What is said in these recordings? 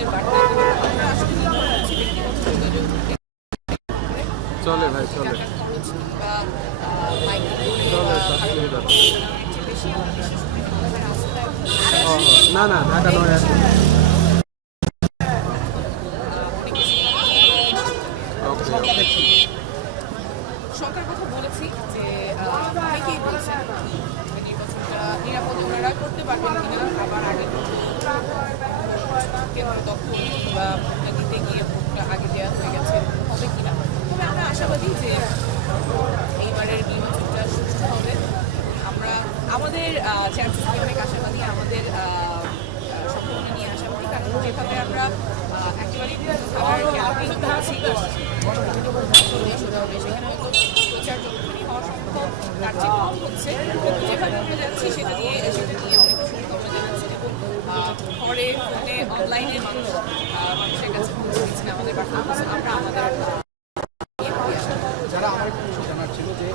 আমাদের বার্তাগুলো আমরা আসলে ব্যক্তিগত যোগাযোগ চলে ভাই চলে টাকার খরচ কিংবা মাইক্রো চলে চাকরি দাও। বেশি বিশেষ করে আমাদের রাস্তায় ও, না না ঢাকা নয় আছে। ওকে সরকার কথা বলেছি যে অনেকেই বলছে যে নির্বাচনটা নিরাপদ ওনারা করতে পারবেন কিনা আবার আগে কেন্দ্র দখল বা ভোটটা দিতে গিয়ে ভোটটা আগে দেওয়া হয়ে গেছে হবে কিনা। তবে আমরা আশাবাদী যে এইবারের নির্বাচনটা সুষ্ঠু হবে। আমরা আমাদের চান্সেস নিয়ে অনেক আশাবাদী, আমাদের সম্ভাবনা নিয়ে আশাবাদী, কারণ যেভাবে আমরা একেবারেই খাবার ক্যাম্পেইন করছি সেখানে হয়তো প্রচার যতক্ষণই হওয়া সম্ভব তার চেয়ে কম হচ্ছে, কিন্তু যেভাবে আমরা যাচ্ছি সেটা নিয়ে অনেক সুবিধা আমরা জানাচ্ছি এবং ঘরে ফোনে অনলাইনে মানুষের কাছে পৌঁছে দিচ্ছেন আমাদের বার্তা। আমরা আমাদের যারা আমার একটু বিষয় জানার ছিল যে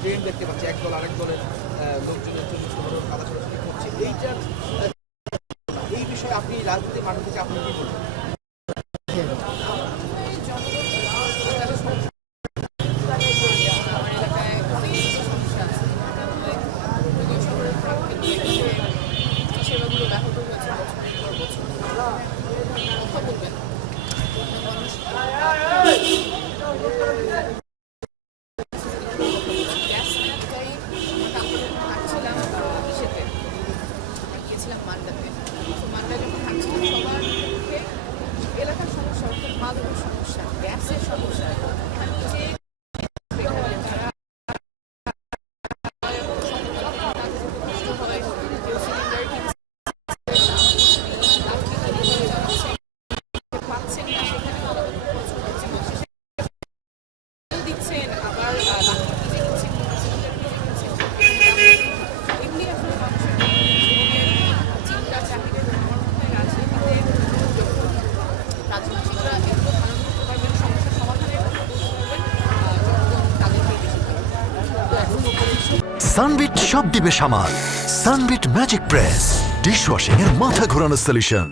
ট্রেন দেখতে পাচ্ছি এক দল আরেক দলের লোকজনের জন্য কাদা ছোড়াছুড়ি করছে, এই বিষয়ে আপনি রাজনীতি মাঠে থেকে আপনি কি বলবেন? আমার এলাকায় অনেক সমস্যা আছে, যদিও শহরের সেবাগুলো ব্যাহত হয়েছে বছরের পর বছর। কথা বলবেন মানুষ গ্যাস একটাই থাকছিলাম ইসেতে গিয়েছিলাম মান্ডাতে। তো মান্ডায় যখন থাকছিলাম সবার মুখে এলাকার সমস্যা অর্থাৎ মাদকের সমস্যা, গ্যাসের সমস্যা, যে যারা হয় কেউ সিলিন্ডার পাচ্ছেন না, সেখানে দিচ্ছেন আবার নিজে দিচ্ছেন এমনি আসলে মানুষের চিন্তা চাহিদা আমার মধ্যে রাজনীতিরা এগুলো ধারণ করতে পারবেন, সমস্যার সমাধানের কথা বলতে পারবেন, জনগণ তাদেরকেই বেশি সানবিট সব দিবে সামাল। সানবিট ম্যাজিক প্রেস ডিশওয়াশিং এর মাথা ঘোরানো সলিউশন।